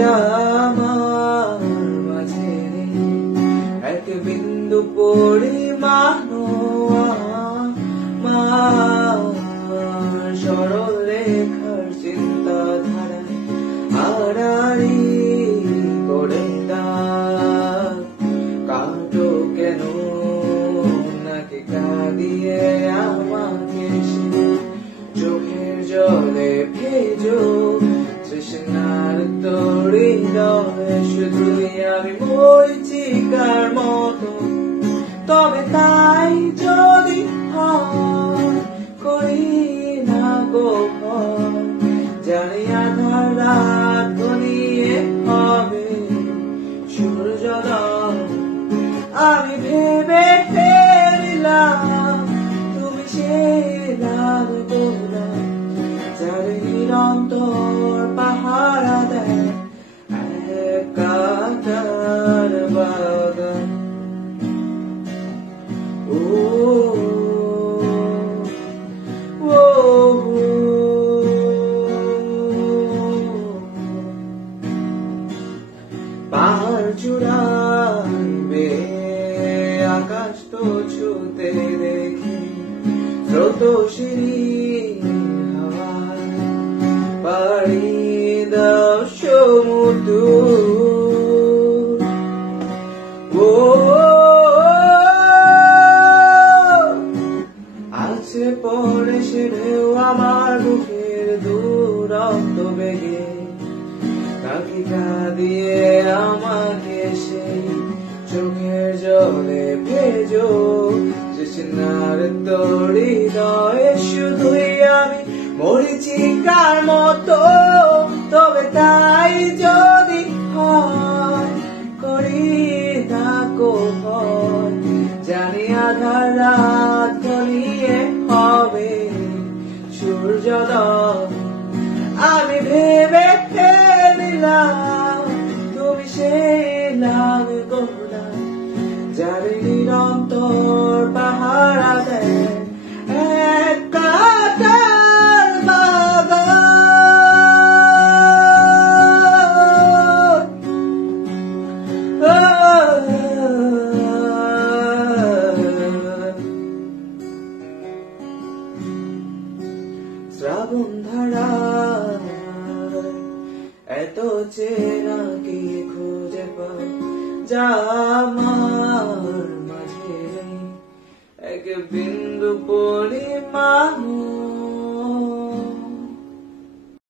যা আমার মাঝে নেই এক বিন্দু পরিমাণও আমার সরল রেখার চিন্তাধারায় আড়াআড়ি করে দাও কাটো কেন নাকি কাঁদিয়ে আমাকে চোখের জলে ভেজো তৃষ্ণার তরি হৃদয়ে শুধুই আমি মরিচিকার মতো তবে তাই যদি হয় করি না গো ভয় জানি আধার রাত ঘনিয়ে হবে সূর্যোদয় আমি ভেবে ফেলিলাম তুমি সেই লাল গোলাপ যার নিরন্তর পাহারা দেয় এক কাঁটার বাগান পাহাড় চূড়ায় আকাশ তো ছুতে দেখি স্রোতস্বিনী হাওয়ায় পাড়ি দাও সমুদ্র আছে পরে সে ঢেউ আমার বুকের দুরন্ত বেগে নাকি কাঁদিয়ে আমাকে সেই চোখের জলে ভেজো তৃষ্ণার তরি হৃদয়ে শুধুই আমি মরিচিকার মতো তবে তাই যদি হয় করি থাকো ভয় জানি আধার রাত ঘনিয়ে হবে সূর্যোদয় আমি ভেবে ফেলিলাম তুমি সেই লাল গোলাপ যার নিরন্তর পাহারা দেয় এক কাঁটার বাগান শ্রাবণ ধারা এত চেনা কি খুঁজে পাও যা আমার মাঝে এক বিন্দু পরিমাণ